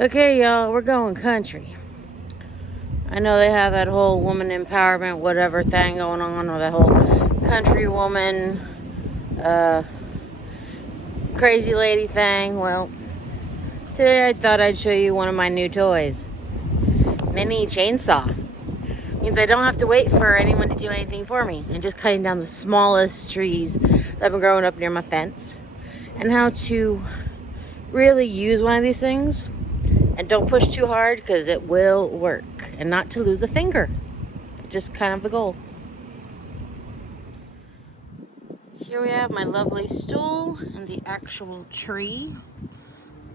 Okay, y'all, we're going country. I know they have that whole woman empowerment, whatever thing going on, or that whole country woman, uh, crazy lady thing. Well, today I thought I'd show you one of my new toys. Mini chainsaw. Means I don't have to wait for anyone to do anything for me. I'm just cutting down the smallest trees that have been growing up near my fence. And how to really use one of these things. And don't push too hard because it will work. And not to lose a finger. Just kind of the goal. Here we have my lovely stool and the actual tree.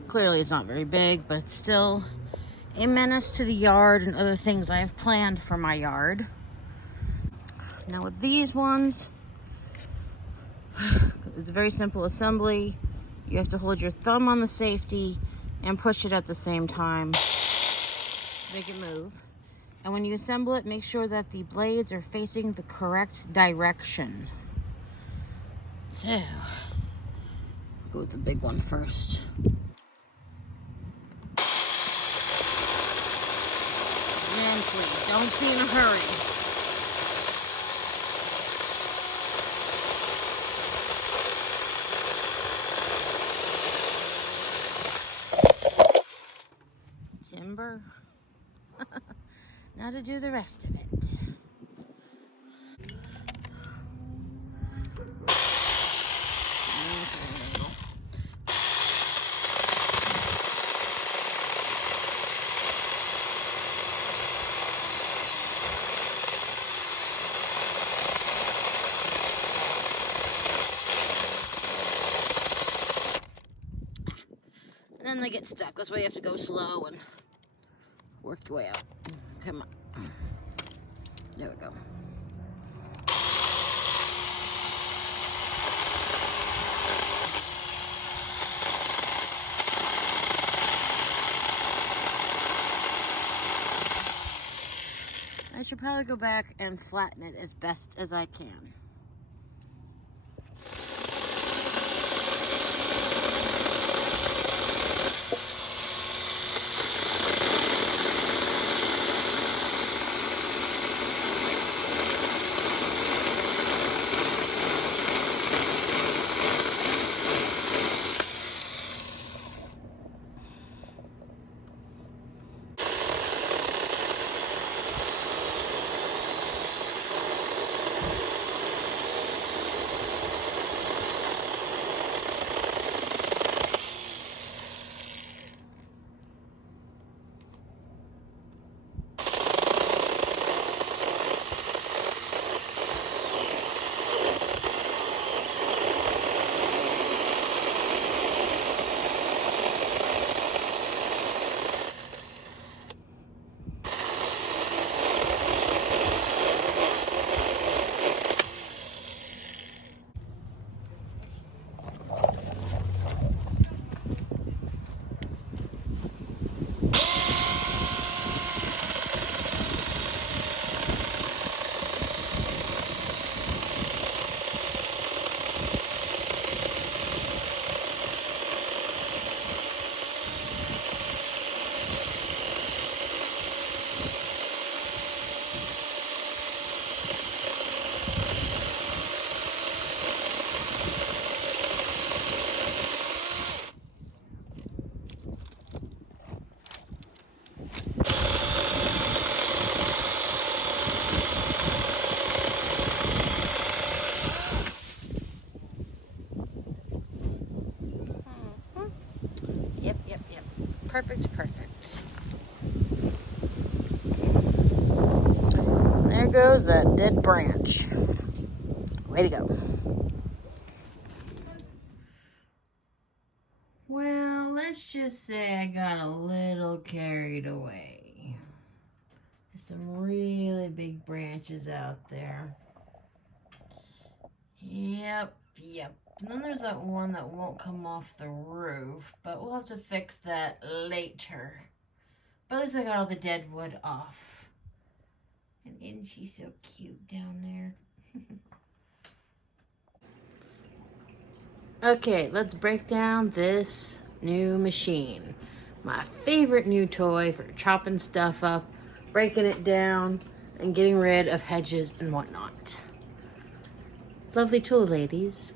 Clearly it's not very big, but it's still a menace to the yard and other things I have planned for my yard. Now with these ones, it's a very simple assembly. You have to hold your thumb on the safety and push it at the same time. Make it move. And when you assemble it, make sure that the blades are facing the correct direction. So, I'll go with the big one first. Gently, don't be in a hurry. Timber. Now to do the rest of it. And then they get stuck. That's why you have to go slow and work your way out. Come on. There we go. I should probably go back and flatten it as best as I can. Yep. Perfect. There goes that dead branch. Way to go. Well, let's just say I got a little carried away. There's some really big branches out there. Yep. And then there's that one that won't come off the roof, but we'll have to fix that later. But at least I got all the dead wood off. And isn't she so cute down there? Okay, let's break down this new machine. My favorite new toy for chopping stuff up, breaking it down, and getting rid of hedges and whatnot. Lovely tool, ladies.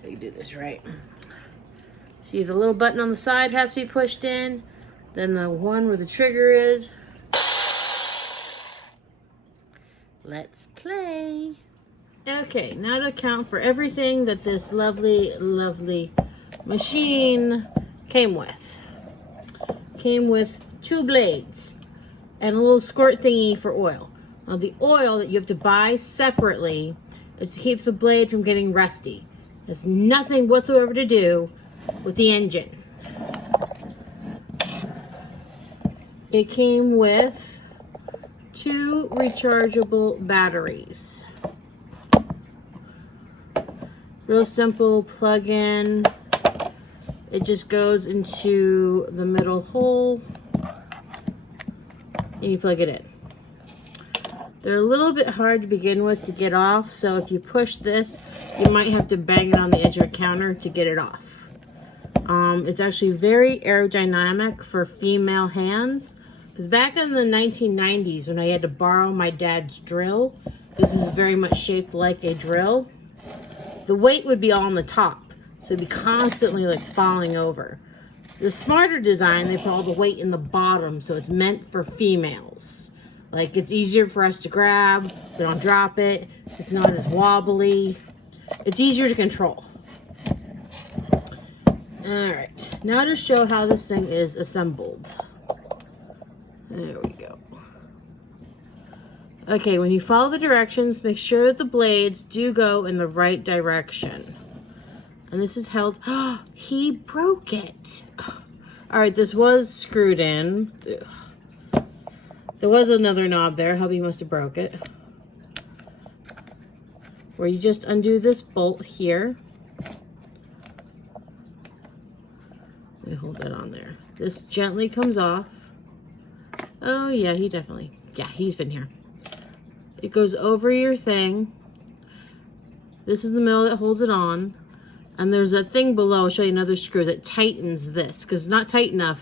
So you do this right. See, the little button on the side has to be pushed in. Then the one where the trigger is. Let's play. Okay, now to account for everything that this lovely, lovely machine came with. Came with 2 blades and a little squirt thingy for oil. Now the oil that you have to buy separately is to keep the blade from getting rusty. It has nothing whatsoever to do with the engine. It came with 2 rechargeable batteries. Real simple plug-in. It just goes into the middle hole and you plug it in. They're a little bit hard to begin with to get off, so if you push this, you might have to bang it on the edge of a counter to get it off. It's actually very aerodynamic for female hands, because back in the 1990s when I had to borrow my dad's drill, this is very much shaped like a drill, the weight would be all on the top, so it'd be constantly like falling over. The smarter design, they put all the weight in the bottom, so it's meant for females. Like, it's easier for us to grab, we don't drop it, it's not as wobbly, it's easier to control. Alright, now to show how this thing is assembled. There we go. Okay, when you follow the directions, make sure that the blades do go in the right direction. And this is held, oh, he broke it. All right, this was screwed in. There was another knob there. Hubby must have broke it. Where you just undo this bolt here. Let me hold that on there. This gently comes off. Oh yeah, he's been here. It goes over your thing. This is the middle that holds it on. And there's a thing below, I'll show you another screw that tightens this, because it's not tight enough.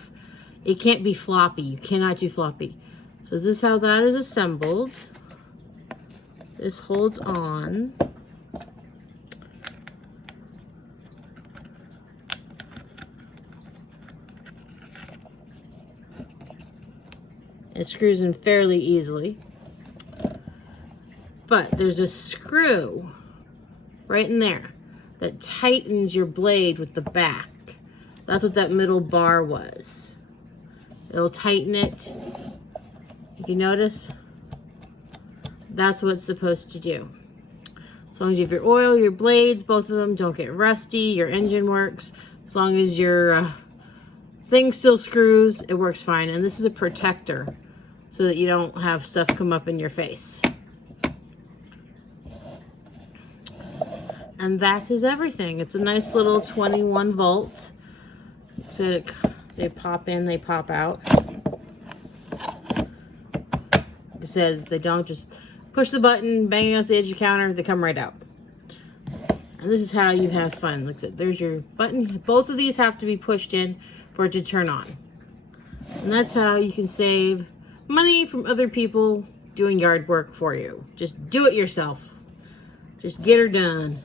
It can't be floppy. You cannot do floppy. So this is how that is assembled. This holds on. It screws in fairly easily. But there's a screw right in there that tightens your blade with the back. That's what that middle bar was. It'll tighten it. If you notice, that's what it's supposed to do. As long as you have your oil, your blades, both of them don't get rusty, your engine works. As long as your thing still screws, it works fine. And this is a protector so that you don't have stuff come up in your face. And that is everything. It's a nice little 21 volt. So they pop in, they pop out. Like I said, they don't just push the button, bang against the edge of the counter, they come right out. And this is how you have fun. Like I said, there's your button. Both of these have to be pushed in for it to turn on. And that's how you can save money from other people doing yard work for you. Just do it yourself. Just get her done.